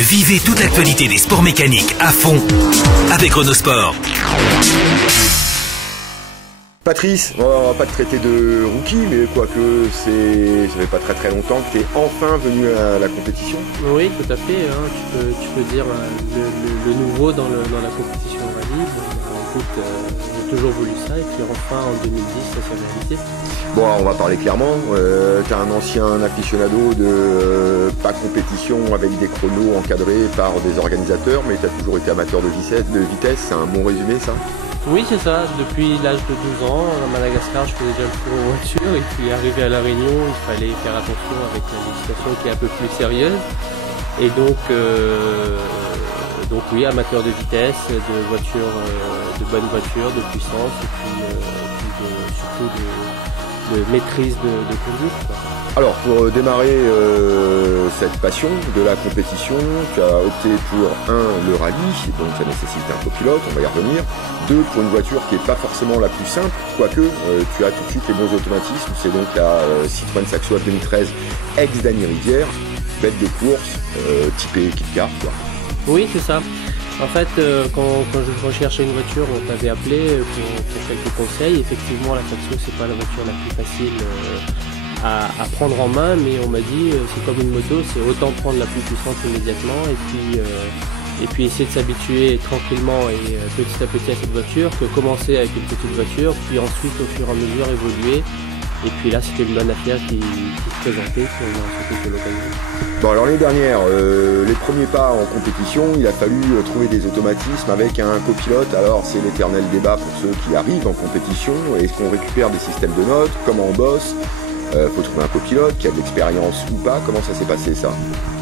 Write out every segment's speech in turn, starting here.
Vivez toute l'actualité des sports mécaniques à fond avec Renault-Sport. Patrice, on va pas te traiter de rookie, mais quoique ça fait pas très longtemps que tu es enfin venu à la compétition. Oui, tout à fait, hein. Tu peux dire le nouveau dans la compétition rallye. Écoute, j'ai toujours voulu ça et puis enfin en 2010 ça s'est réalisé. Bon, alors, on va parler clairement, tu as un ancien aficionado de pas compétition avec des chronos encadrés par des organisateurs, mais tu as toujours été amateur de vitesse, c'est un bon résumé ça? Oui, c'est ça. Depuis l'âge de 12 ans, à Madagascar, je faisais déjà le tour en voiture. Et puis, arrivé à La Réunion, il fallait faire attention avec la législation qui est un peu plus sérieuse. Et donc oui, amateur de vitesse, de voiture, de bonnes voitures, de puissance, et puis surtout de maîtrise de conduite, quoi. Alors, pour démarrer cette passion de la compétition, tu as opté pour le rallye, donc ça nécessite un copilote, on va y revenir. 2, pour une voiture qui n'est pas forcément la plus simple, quoique tu as tout de suite les bons automatismes. C'est donc la Citroën Saxo F 2013 ex-Dany Rivière, bête de course, typée Kit Car, quoi. Oui, c'est ça. En fait, quand je recherchais une voiture, on t'avait appelé pour quelques conseils. Effectivement, la Saxo, c'est pas la voiture la plus facile à prendre en main, mais on m'a dit c'est comme une moto, c'est autant prendre la plus puissante immédiatement et puis essayer de s'habituer tranquillement et petit à petit à cette voiture, que commencer avec une petite voiture, puis ensuite au fur et à mesure évoluer. Et puis là, c'était une bonne affaire qui se présentait, si on a sauté l'occasion. Bon, alors l'année dernière, les premiers pas en compétition, il a fallu trouver des automatismes avec un copilote. Alors c'est l'éternel débat pour ceux qui arrivent en compétition. Est-ce qu'on récupère des systèmes de notes? Comment on bosse? Faut trouver un copilote qui a de l'expérience ou pas. Comment ça s'est passé ça?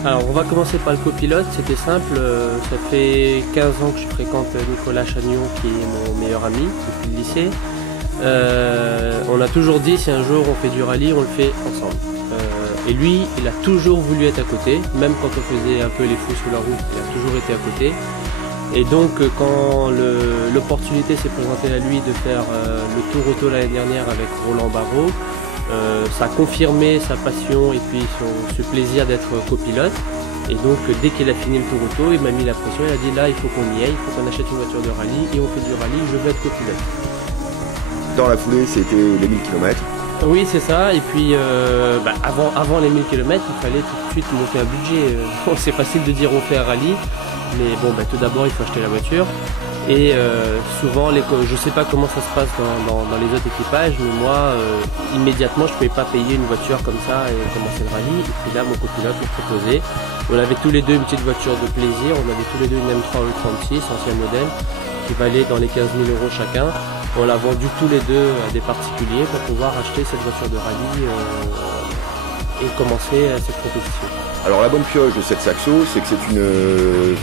Alors on va commencer par le copilote, c'était simple. Ça fait 15 ans que je fréquente Nicolas Chagnon, qui est mon meilleur ami depuis le lycée. On a toujours dit, si un jour on fait du rallye, on le fait ensemble. Et lui, il a toujours voulu être à côté, même quand on faisait un peu les fous sur la route, il a toujours été à côté. Et donc quand l'opportunité s'est présentée à lui de faire le Tour Auto l'année dernière avec Roland Barraud, ça a confirmé sa passion et puis ce plaisir d'être copilote. Et donc dès qu'il a fini le Tour Auto, il m'a mis la pression, il a dit là il faut qu'on y aille, il faut qu'on achète une voiture de rallye et on fait du rallye, je veux être copilote. Dans la foulée, c'était les 1000 km. Oui, c'est ça. Et puis, avant les 1000 km, il fallait tout de suite monter un budget. C'est facile de dire on fait un rallye, mais bon, tout d'abord, il faut acheter la voiture. Et souvent, je ne sais pas comment ça se passe dans les autres équipages, mais moi, immédiatement, je ne pouvais pas payer une voiture comme ça et commencer le rallye. Et puis là, mon copilote me proposait. On avait tous les deux une petite voiture de plaisir. On avait tous les deux une M3 E36, ancien modèle, qui valait dans les 15 000 € chacun. On l'a vendu tous les deux à des particuliers pour pouvoir acheter cette voiture de rallye et commencer cette compétition. Alors la bonne pioche de cette Saxo, c'est que c'est une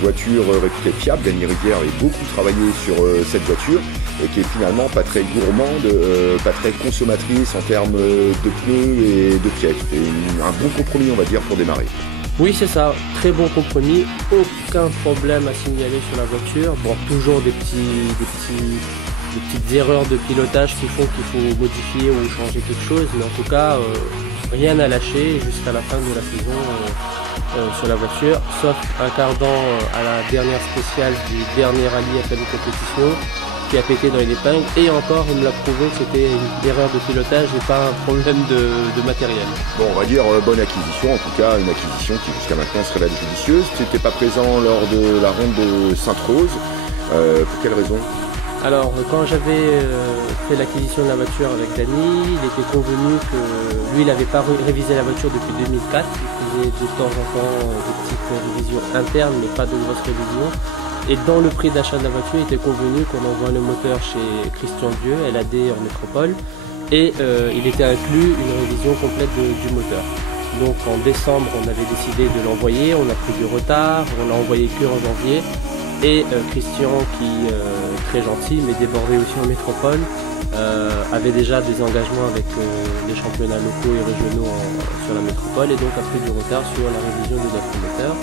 voiture réputée fiable. Dany Rivière a beaucoup travaillé sur cette voiture et qui est finalement pas très gourmande, pas très consommatrice en termes de pneus et de pièces. C'est un bon compromis, on va dire, pour démarrer. Oui, c'est ça, très bon compromis, aucun problème à signaler sur la voiture. Bon, toujours des petites erreurs de pilotage qui font qu'il faut modifier ou changer quelque chose, mais en tout cas, rien à lâcher jusqu'à la fin de la saison sur la voiture, sauf un cardan à la dernière spéciale du dernier rallye à la compétition qui a pété dans une épingle, et encore il me l'a prouvé que c'était une erreur de pilotage et pas un problème de matériel. Bon, on va dire bonne acquisition, en tout cas une acquisition qui jusqu'à maintenant se révèle judicieuse. Tu n'étais pas présent lors de la ronde de Sainte-Rose, pour quelle raison? Alors, quand j'avais fait l'acquisition de la voiture avec Dany, il était convenu que lui, il n'avait pas révisé la voiture depuis 2004. Il faisait de temps en temps des petites révisions internes, mais pas de grosses révisions. Et dans le prix d'achat de la voiture, il était convenu qu'on envoie le moteur chez Christian Dieu, LAD en métropole, et il était inclus une révision complète du moteur. Donc en décembre, on avait décidé de l'envoyer, on a pris du retard, on l'a envoyé que en janvier. Et Christian, qui est très gentil, mais débordé aussi en métropole, avait déjà des engagements avec les championnats locaux et régionaux sur la métropole, et donc a pris du retard sur la révision de notre moteur,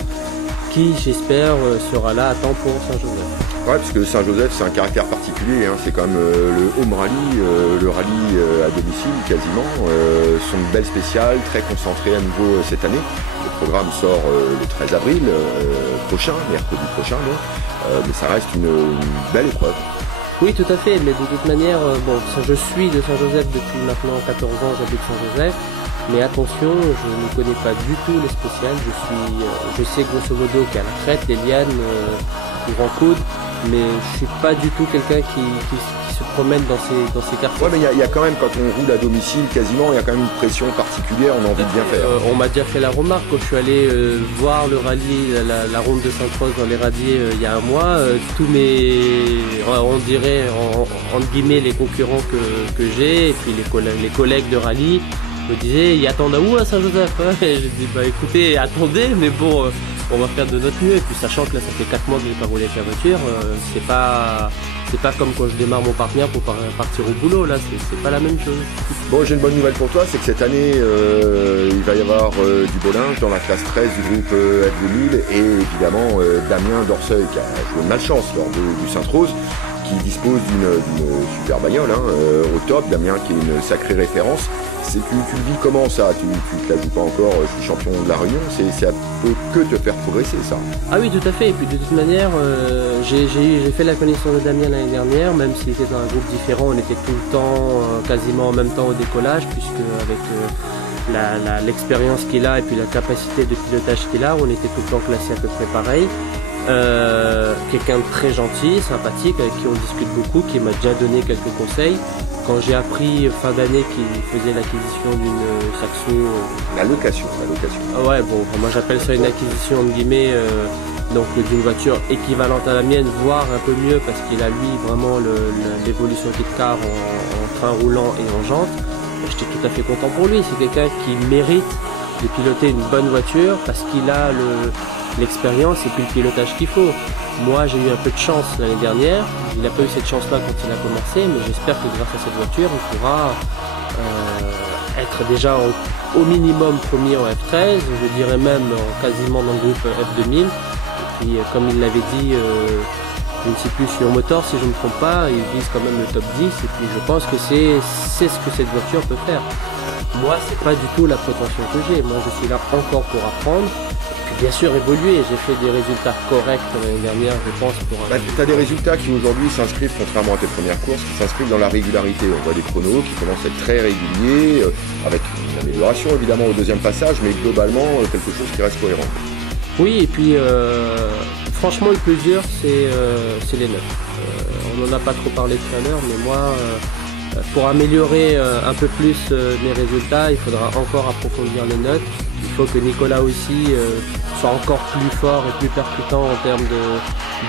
qui, j'espère, sera là à temps pour Saint-Joseph. Ouais, parce que Saint-Joseph, c'est un caractère particulier, hein. C'est quand même le home rallye, le rallye à domicile quasiment. Sont une belle spéciale, très concentrée à nouveau cette année. Le programme sort le 13 avril prochain, mercredi prochain donc, mais ça reste une belle épreuve. Oui, tout à fait, mais de toute manière, bon, je suis de Saint-Joseph depuis maintenant 14 ans, j'habite Saint-Joseph, mais attention, je ne connais pas du tout les spéciales, je sais grosso modo qu'il y a la crête, les lianes, le grand coude, mais je suis pas du tout quelqu'un qui se promène dans ces quartiers. Ouais, mais il y a quand même, quand on roule à domicile, quasiment, il y a quand même une pression particulière, on a envie de bien faire. On m'a déjà fait la remarque quand je suis allé voir le rallye, la ronde de Sainte-Rose dans les radiers il y a un mois, tous mes, on dirait, entre guillemets, les concurrents que j'ai, et puis les collègues de rallye, me disaient, il attendent à où à Saint-Joseph, hein? Et j'ai dit, bah écoutez, attendez, mais bon, on va faire de notre mieux. Et puis sachant que là, ça fait 4 mois que j'ai pas roulé avec la voiture, c'est pas comme quand je démarre mon partenaire pour partir au boulot, là, c'est pas la même chose. Bon, j'ai une bonne nouvelle pour toi, c'est que cette année, il va y avoir du beau linge dans la classe 13 du groupe F2000 et évidemment Damien Dorseuil qui a joué de malchance lors du Sainte-Rose, qui dispose d'une super bagnole, au top. Damien qui est une sacrée référence. Tu le vis comment ça? Tu te la joues pas encore, je suis champion de la Réunion, ça peut que te faire progresser ça. Ah oui, tout à fait, et puis de toute manière, j'ai fait la connaissance de Damien l'année dernière, même s'il était dans un groupe différent, on était tout le temps, quasiment en même temps au décollage, puisque avec l'expérience qu'il a et puis la capacité de pilotage qu'il a, on était tout le temps classés à peu près pareil. Quelqu'un de très gentil, sympathique, avec qui on discute beaucoup, qui m'a déjà donné quelques conseils. Quand j'ai appris fin d'année qu'il faisait l'acquisition d'une Saxo... La location. Ah ouais, bon, moi j'appelle ça une acquisition entre guillemets, donc d'une voiture équivalente à la mienne, voire un peu mieux, parce qu'il a lui vraiment l'évolution kit car en train roulant et en jante. J'étais tout à fait content pour lui, c'est quelqu'un qui mérite de piloter une bonne voiture parce qu'il a l'expérience et puis le pilotage qu'il faut. Moi j'ai eu un peu de chance l'année dernière, il n'a pas eu cette chance là quand il a commencé, mais j'espère que grâce à cette voiture il pourra être déjà au minimum premier en F13, je dirais même quasiment dans le groupe F2000. Et puis comme il l'avait dit, je ne sais plus sur Motor si je ne me trompe pas, il vise quand même le top 10 et puis je pense que c'est ce que cette voiture peut faire. Moi c'est pas du tout la prétention que j'ai, moi je suis là encore pour apprendre. Bien sûr évoluer, j'ai fait des résultats corrects l'année dernière, je pense. Tu as des résultats qui aujourd'hui s'inscrivent, contrairement à tes premières courses, qui s'inscrivent dans la régularité. On voit des chronos qui commencent à être très réguliers, avec une amélioration évidemment au deuxième passage, mais globalement quelque chose qui reste cohérent. Oui, et puis franchement le plus dur c'est les neufs. On n'en a pas trop parlé tout à l'heure, mais moi pour améliorer un peu plus mes résultats, il faudra encore approfondir les notes. Il faut que Nicolas aussi soit encore plus fort et plus percutant en termes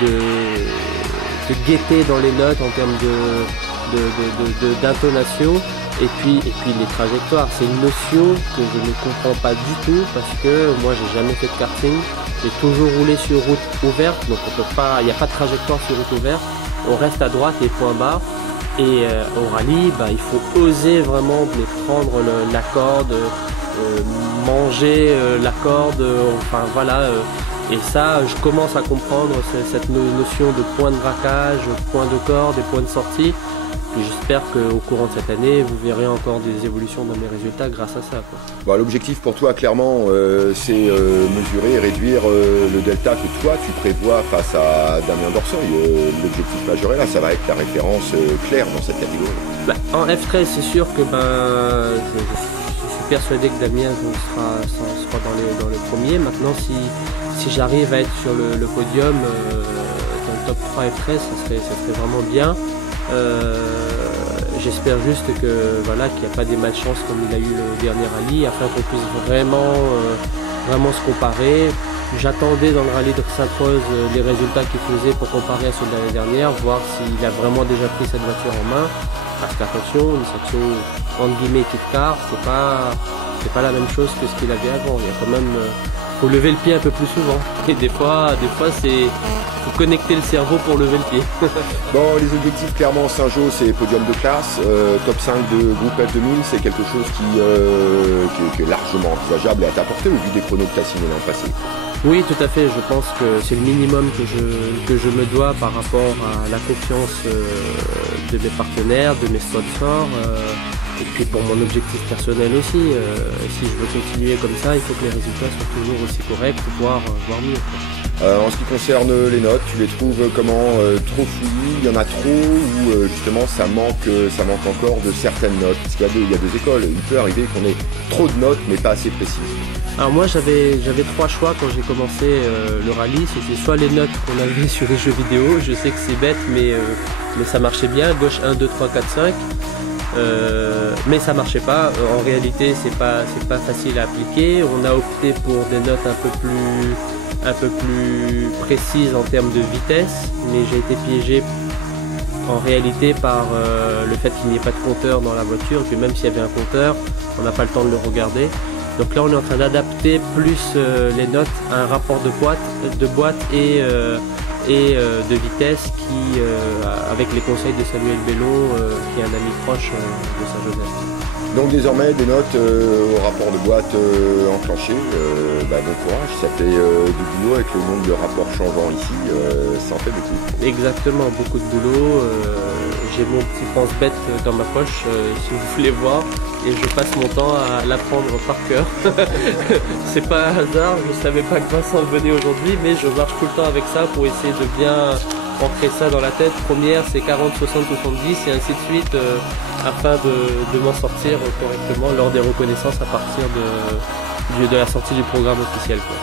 de gaieté dans les notes, en termes d'intonation et puis les trajectoires. C'est une notion que je ne comprends pas du tout parce que moi j'ai jamais fait de karting, j'ai toujours roulé sur route ouverte, donc on peut pas, il n'y a pas de trajectoire sur route ouverte, on reste à droite et point barre. Et au rallye, il faut oser vraiment prendre la corde, manger la corde, enfin voilà. Et ça, je commence à comprendre cette notion de point de braquage, point de corde et point de sortie. Et j'espère qu'au courant de cette année, vous verrez encore des évolutions dans mes résultats grâce à ça, quoi. Bon, l'objectif pour toi, clairement, c'est mesurer et réduire le delta que toi, tu prévois face à Damien Dorseuil. L'objectif majeur est là, ça va être la référence claire dans cette catégorie. En F13, c'est sûr que je suis persuadé que Damien sera dans les premiers. Maintenant, si j'arrive à être sur le podium, dans le top 3 F13, ça serait vraiment bien. J'espère juste que voilà, qu'il n'y a pas des malchances comme il a eu le dernier rallye, afin qu'on puisse vraiment se comparer. J'attendais dans le rallye de Sainte-Rose les résultats qu'il faisait pour comparer à ceux de l'année dernière, voir s'il a vraiment déjà pris cette voiture en main. Parce qu'attention, une section entre guillemets kit car, c'est pas la même chose que ce qu'il avait avant. Il y a quand même faut lever le pied un peu plus souvent. Et des fois faut connecter le cerveau pour lever le pied. Bon, les objectifs clairement Saint-Jean, c'est podium de classe, top 5 de groupe F2000, c'est quelque chose qui est largement envisageable et à ta portée au vu des chronos que tu as signés l'an passé. Oui, tout à fait. Je pense que c'est le minimum que je me dois par rapport à la confiance de mes partenaires, de mes sponsors. Et puis pour mon objectif personnel aussi, si je veux continuer comme ça, il faut que les résultats soient toujours aussi corrects, voire mieux, quoi. En ce qui concerne les notes, tu les trouves comment, trop fouillis, il y en a trop, ou justement ça manque encore de certaines notes? Parce qu'il y a deux écoles, il peut arriver qu'on ait trop de notes mais pas assez précises. Alors moi j'avais 3 choix quand j'ai commencé le rallye, c'était soit les notes qu'on avait sur les jeux vidéo, je sais que c'est bête mais ça marchait bien, gauche 1, 2, 3, 4, 5. Mais ça marchait pas, en réalité c'est pas facile à appliquer. On a opté pour des notes un peu plus précises en termes de vitesse, mais j'ai été piégé en réalité par le fait qu'il n'y ait pas de compteur dans la voiture, que même s'il y avait un compteur, on n'a pas le temps de le regarder. Donc là on est en train d'adapter plus les notes à un rapport de boîte et de vitesse qui, avec les conseils de Samuel Bellon, qui est un ami proche de Saint-Joseph. Donc désormais des notes au rapport de boîte enclenché, bon courage, ça fait du boulot avec le nombre de rapports changeants ici, ça en fait beaucoup. Exactement, beaucoup de boulot, j'ai mon petit pense-bête dans ma poche si vous voulez voir, et je passe mon temps à l'apprendre par cœur. C'est pas un hasard, je savais pas que Vincent venait aujourd'hui, mais je marche tout le temps avec ça pour essayer de bien rentrer ça dans la tête. Première c'est 40, 60, 70 et ainsi de suite, afin de m'en sortir correctement lors des reconnaissances à partir de la sortie du programme officiel, quoi.